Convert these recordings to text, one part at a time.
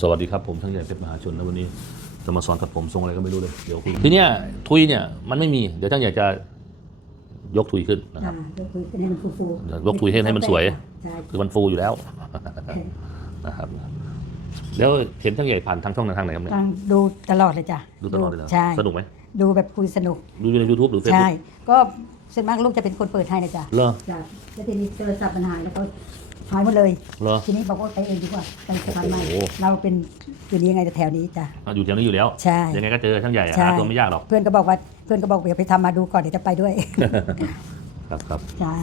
สวัสดีครับผมช่างใหญ่เพชรมหาชนแล้ววันนี้จะมาสอนตัดผมทรงอะไรก็ไม่รู้เลยเดี๋ยวคุยทีเนี้ยทุยเนี่ยมันไม่มีเดี๋ยวช่างใหญ่จะยกทุยขึ้นนะครับยกคุยกันให้มันฟูๆเดี๋ยวยกคุยให้ให้มันสวยใช่คือมันฟูอยู่แล้วนะครับแล้วเห็นช่างใหญ่ผ่านทางช่องทางไหนครับเนี่ยฟังดูตลอดเลยจ้ะดูตลอดเลยเหรอใช่สนุกไหมดูแบบคุยสนุกดูใน YouTube หรือเฟซใช่บุ๊กก็ส่วนมากลูกจะเป็นคนเปิดให้นะจ๊ะเหรอจ้ะแล้วทีนี้โทรศัพท์มันหายแล้วก็ หายหมดเลย เหรอ ทีนี้บอกว่าไปเองดีกว่าไปสะพานใหม่โอ้โห เราเป็นอยู่นี้ยังไงแต่แถวนี้จ้ะ อะอยู่แถวนี้อยู่แล้ว ใช่ยังไงก็เจอช่างใหญ่อะใช่ หาตัวไม่ยากหรอก เพื่อนก็บอกว่าเพื่อนก็บอกเดี๋ยวไปทำมาดูก่อนเดี๋ยวจะไปด้วย ครับครับจ้า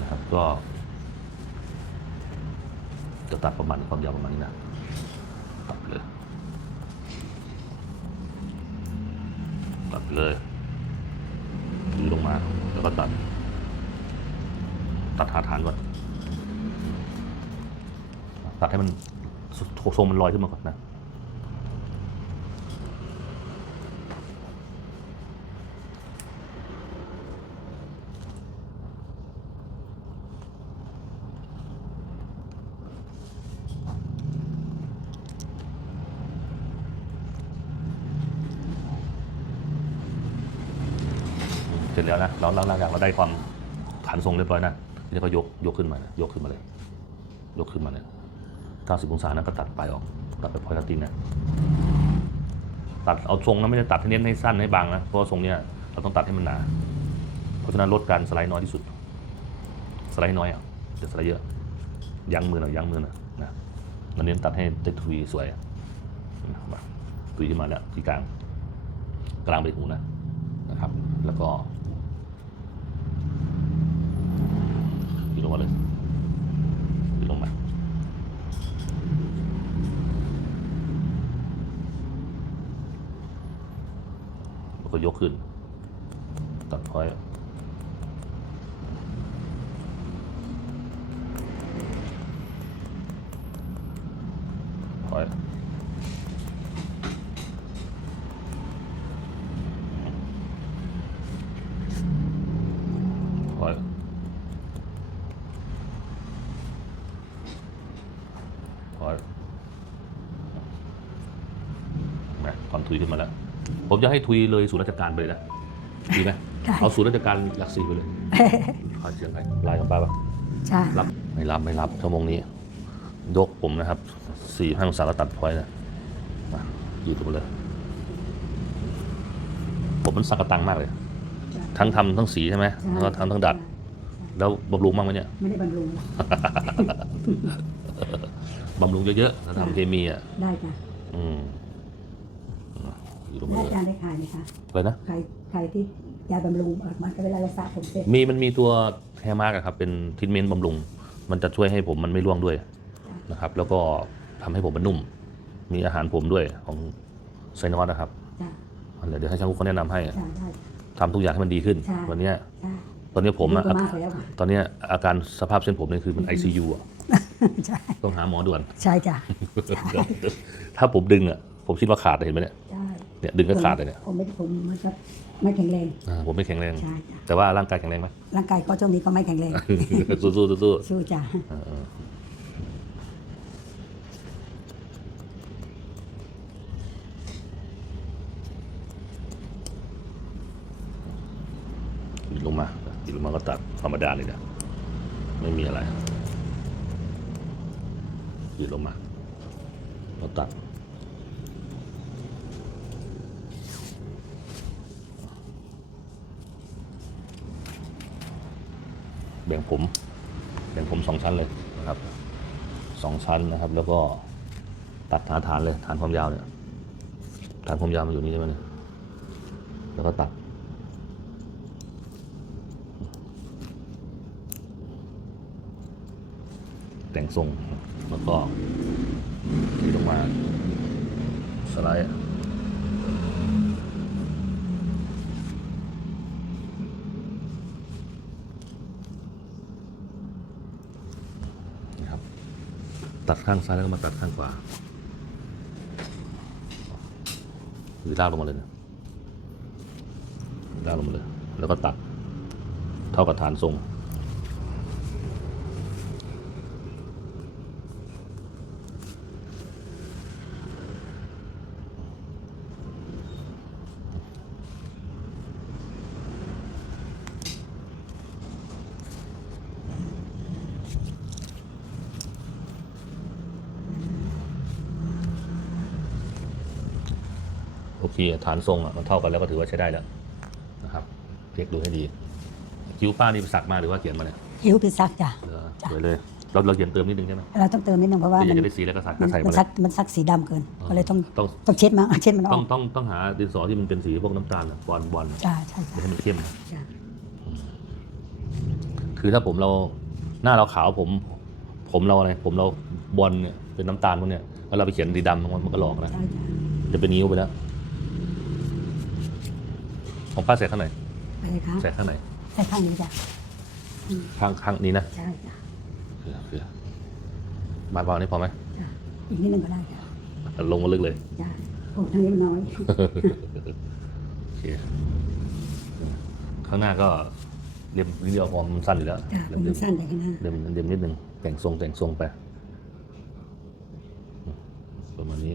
นะครับก็จะตัดประมาณความยาวประมาณนี้นะตัดไปเลยตัดไป เลยยืดลงมาแล้วก็ตัด ตัดหาฐานก่อน ตัดให้มันทรงมันลอยขึ้นมาก่อนนะ ร็จแล้วนะเราหลังจากเราได้ความฐานทรงเรียบร้อยนะทีนี้ก็ยกยกขึ้นมานะยกขึ้นมาเลย ยกขึ้นมาเนี่ย90องศานะก็ตัดปลายออกตัดไปพอยตินนะตัดเอาทรงนะไม่ได้ตัดให้เน้นให้สั้นให้บางนะเพราะว่าทรงเนี้ยเราต้องตัดให้มันหนา เพราะฉะนั้นลดการสไลด์น้อยที่สุด สไลด์น้อยอะจะสไลด์เยอะยั้งมือหน่อยยั้งมือหน่อยนะเราเน้นตัดให้ติดทุยสวยอะนะมาทุยขึ้นมาแล้วที่กลางกลางไปหูนะนะครับ แล้วก็ยืดลงมาเลยยืดลงมา แล้วก็ ยกขึ้น ตัดพอยต์พอยพอยพอยนะก่อนทุยขึ้นมาแล้ว ผมจะให้ทุยเลยศูนย์ราชการไปเลยนะดีไหมได้ เอาศูนย์ราชการหลักสี่ไปเลยขอเสียงไปไลน์ของป้าปะใช่ รับไม่รับไม่รับชั่วโมงนี้ ยกผมนะครับสี่ห้าองศาแล้วตัดพอยต์นะมายืดตัวไปเลย ผมมันสักกระตังมากเลย ทั้งทำทั้งสีใช่ไหมแล้วก็ทำทั้งดัด แล้วบำรุงบ้างไหมเนี่ย ไม่ได้บำรุงบำรุงเยอะๆแล้วทำเคมีอะ ได้จ้ะอืม ยืดลงมาได้เลยจานได้ขายไหมคะอะไรนะใครใครที่ยาบำรุงออกมาก็เวลาเราสระผมเสร็จมีมันมีตัวแฮร์มาร์กครับ เป็นทิทเมนต์บำรุง มันจะช่วยให้ผมมันไม่ร่วงด้วยนะครับ แล้วก็ทำให้ผมมันนุ่ม มีอาหารผมด้วยของไซนอสนะครับจ้ะอันเดี๋ยวให้ช่างคุกเขาแนะนำให้ใช่ได้ทำทุกอย่างให้มันดีขึ้นใช่วันเนี้ยใช่ตอนนี้ผมอะดีกว่ามากแล้วค่ะตอนเนี้ยอาการสภาพเส้นผมเนี่ยคือมัน ICU อะใช่ต้องหาหมอด่วน ใช่จ้ะถ้าผมดึงอะ ผมคิดว่าขาดเลยเห็นไหมเนี่ยใช่ เนี่ยดึงก็ขาดเลยเนี่ยผมไม่ผมมันจะไม่แข็งแรงอ่าผมไม่แข็งแรง ใช่จ้ะแต่ว่าร่างกายแข็งแรงไหม ร่างกายก็ช่วงนี้ก็ไม่แข็งแรง สู้สู้สู้สู้สู้จ้ะเออเออหยิบลงมาหยิบลงมาก็ตัดธรรมดาเลยนะไม่มีอะไรหยิบลงมาก็ตัด บ่งผมแบ่งผมสองชั้นเลยนะครับสองชั้นนะครับ แล้วก็ตัดหาฐานเลยฐานความยาวเนี่ยฐานความยาวมันอยู่นี่ใช่ไหมเนี่ยแล้วก็ตัด แต่งทรงแล้วก็ที่ลงมาสไลด์ ตัดข้างซ้ายแล้วก็มาตัดข้างขวาหรือลากลงมาเลยนะลากลงมาเลย แล้วก็ตัดเท่ากับฐานทรง โอเคฐานทรงอะมันเท่ากันแล้วก็ถือว่าใช้ได้แล้วนะครับเช็คดูให้ดี คิ้วป้านี่สักมาหรือว่าเขียนมาเนี่ยคิ้วคือซักจ้ะเออจ้ะสวยเลยเราเราเขียนเติมนิดนึงใช่ไหมเราต้องเติมนิดนึงเพราะว่าที่อมัยานกจะได้สีแล้วก็สักมัก็นใส่มัมานเลซัยกมันซักสีดำเกินอ๋อก็เลยต้องต้องต้องเช็ดมาเช็ดมันอต้อองกต้องต้องหาดินสอที่มันเป็นสีพวกน้ำตาลอะบอลบอลจ้าใช่จะจ้ะให้มันเข้ม จ้ะคือถ้าผมเราหน้าเราขาวผม ผมเราอะไรผมเราบอลเนี่ยเป็นน้ำตาลพวกเนี้ยแล้วเราไปเขียนสีดำมันก็หลอกนะใช่จ้ะจะเป็นนิ้วไปแล้ว ของป้าใส่ข้างไหนไปเลยครับใส่ข้างไหนใส่ข้างนี้จ้ะอืมข้างข้างนี้นะใช่จ้ะเผื่อเผื่อมาเบาๆนี่พอไหมจ้ะอีกนิดนึงก็ได้จ้ะลงมาลึกเลย จ้ะโอ้ทางนี้มันน้อยโอเคข้างหน้าก็เรียมนิดเดียวพอมันสั้นอยู่แล้วจ้ะเรีมัยนมสั้นแต่ข้างหน้าเรียมเรียมนิดนึงแต่งทรงแต่งทรงไปประมาณนี้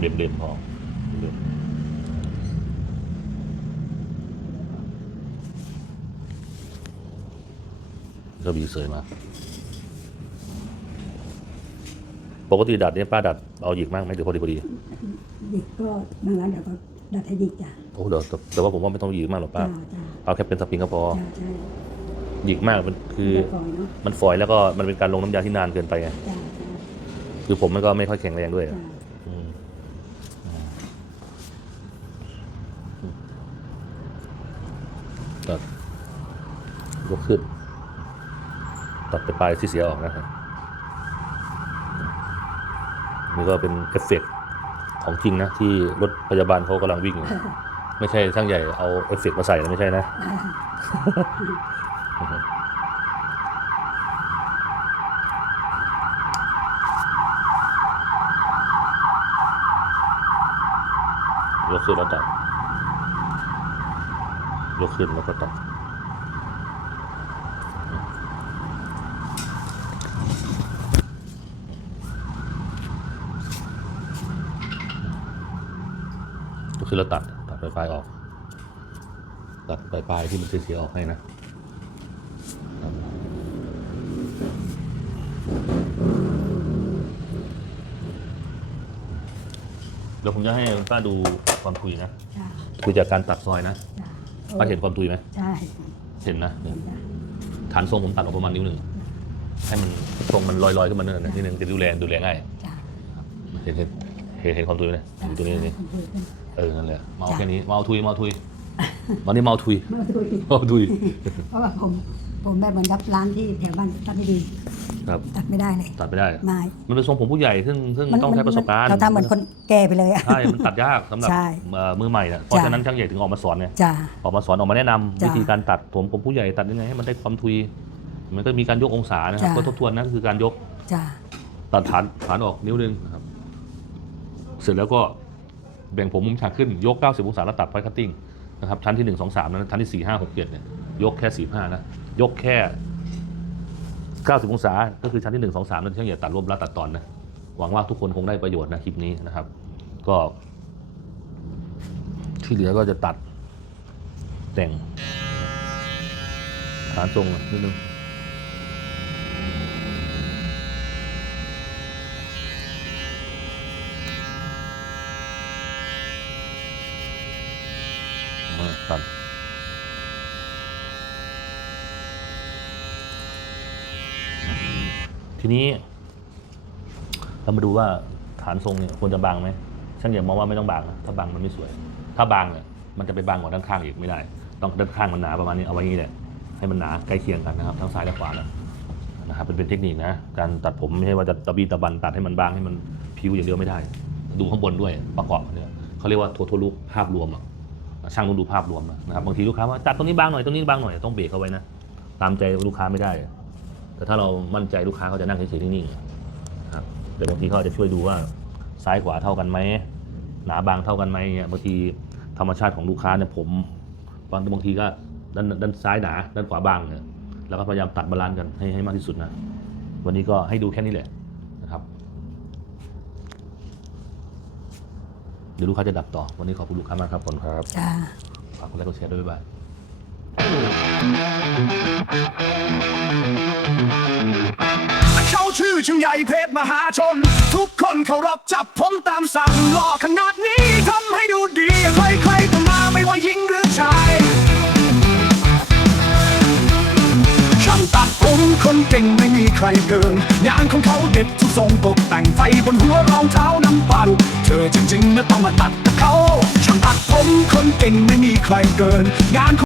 เด่มๆพอเด่มก็บีเสยมา ปกติดัดเนี่ยป้าดัดเอาหยิกมากไหมหรือพอดีพอดีหยิกก็บางร้านเดี๋ยวก็ดัดให้หยิกจ้ะโอ้เดี๋ยวแต่แต่ว่าผมว่าไม่ต้องหยิกมากหรอกป้า จ้าจ้าเอาแค่เป็นสปริงก็พอ จ้าใช่หยิกมากมันคือเดี๋ยวก่อนเนาะมันฝอยแล้วก็มันเป็นการลงน้ำยาที่นานเกินไปไง จ้าจ้าคือผมมันก็ไม่ค่อยแข็งแรงด้วยจ้าอืม ตัดยกขึ้น ตัดไปปลายที่เสียออกนะครับนี่ก็เป็นเอฟเฟกต์ของจริงนะ ที่รถพยาบาลเขากำลังวิ่งอยู่ไม่ใช่ช่างใหญ่เอาเอฟเฟกต์มาใส่นะไม่ใช่นะยกขึ้นแล้วตัด ยกขึ้นแล้วก็ตัดยกขึ้นแล้วตัดตัดปลายปลายๆออก ตัดปลายปลายๆที่มันเสียๆออกให้นะเดี๋ยวผมจะให้ป้าดูความทุยนะจ้าทุยจากการตัดซอยนะจ้า ป้าเห็นความทุยไหมใช่เห็นนะเนี่ยจ้าฐานทรงผมตัดออกประมาณนิ้วหนึ่งให้มันทรงมันลอยๆขึ้นมาหน่อยนะนิดนึงจะดูแลดูแลง่ายจ้าเห็นเห็นเห็นเห็นความทุยไหมอยู่ตรงนี้นี่คนคุยกันเออนั่นแหละเมาจ้ะแค่นี้เมาทุยเมาทุยวันนี้เมาทุยเมื่อคุยเมาทุยเพราะว่าผมผมแบบเหมือนกับร้านที่แถวบ้านตัดไม่ดี ครับ ตัดไม่ได้เลยตัดไม่ได้ ไม่ มันเป็นทรงผมผู้ใหญ่ซึ่งซึ่งมันต้องใช้ประสบการณ์เราทำเหมือนคนแก่ไปเลยอะใช่มันตัดยากสำหรับใช่ เอ่อมือใหม่นะเพราะจ้ะฉะนั้นช่างใหญ่ถึงออกมาสอนไงจ้า ออกมาสอนออกมาแนะนำจ้ะวิธีการตัดผมผมผู้ใหญ่ตัดยังไงให้มันได้ความทุย มันก็มีการยกองศานะครับจ้ะ ก็ทบทวนนะคือการยกจ้าตัดฐานฐานออกนิ้วหนึงนะครับเสร็จแล้วก็แบ่งผมมุมฉากขึ้นยก 90องศาแล้วตัดไฟคัตติ้งนะครับชั้นที่ 1 2 3นะชั้นที่ 4 5 6 7เนี่ยยกแค่ 45นะยกแค่ 90 องศา ก็คือชั้นที่ 1 2 3 นั่นช่างอย่าตัดรวบรัดตัดตอนนะ หวังว่าทุกคนคงได้ประโยชน์นะคลิปนี้นะครับ ก็ ที่เหลือก็จะตัดแต่งฐานทรงนิดนึง นี้ เรามาดูว่าฐานทรงเนี่ยควรจะบางไหมช่างเดี่ยวมองว่าไม่ต้องบางนะถ้าบางมันไม่สวย ถ้าบางเนี่ยมันจะไปบางกว่าด้านข้างอีกไม่ได้ ต้องด้านข้างมันหนาประมาณนี้เอาไว้อย่างนี้แหละให้มันหนาใกล้เคียงกันนะครับทั้งซ้ายและขวานะนะครับเป็นเป็นเทคนิคนะการตัดผมไม่ใช่ว่าจะตะบีตะบันตัดให้มันบางให้มันผิวอย่างเดียวไม่ได้ ดูข้างบนด้วยประกอบเนี่ยเขาเรียกว่าโททลุกภาพรวมอะช่างต้องดูภาพรวมนะครับบางทีลูกค้าว่าตัดตรงนี้บางหน่อยตรงนี้บางหน่อยต้องเบรกเอาไว้นะตามใจลูกค้าไม่ได้ แต่ถ้าเรามั่นใจลูกค้าเขาจะนั่งเฉยๆนิ่งๆนะครับแต่บางทีเขาอาจจะช่วยดูว่าซ้ายขวาเท่ากันไหมหนาบางเท่ากันไหมเนี่ยบางทีธรรมชาติของลูกค้าเนี่ยผมบางบางทีก็ด้านด้านซ้ายหนาด้านขวาบางเนี่ยแล้วก็พยายามตัดบาลานซ์กันให้ให้มากที่สุดนะ วันนี้ก็ให้ดูแค่นี้แหละนะครับ เดี๋ยวลูกค้าจะดับต่อ วันนี้ขอบคุณลูกค้ามากครับขอบคุณครับจ้าฝากกดไลค์กดแชร์ด้วยบ๊ายบาย เขาชื่อชื่อใหญ่เพชรมหาชน ทุกคนเคารพจับผมตามสั่งหล่อขนาดนี้ทำให้ดูดี ใครๆก็มาไม่ว่าหญิงหรือชายช่างตัดผมคนเก่งไม่มีใครเกินงานของเขาเด็ดทุกทรงตกแต่งไฟบนหัวรองเท้าน้ำปันเธอจริงๆนะต้องมาตัดกับเขาช่างตัดผมคนเก่งไม่มีใครเกินงาน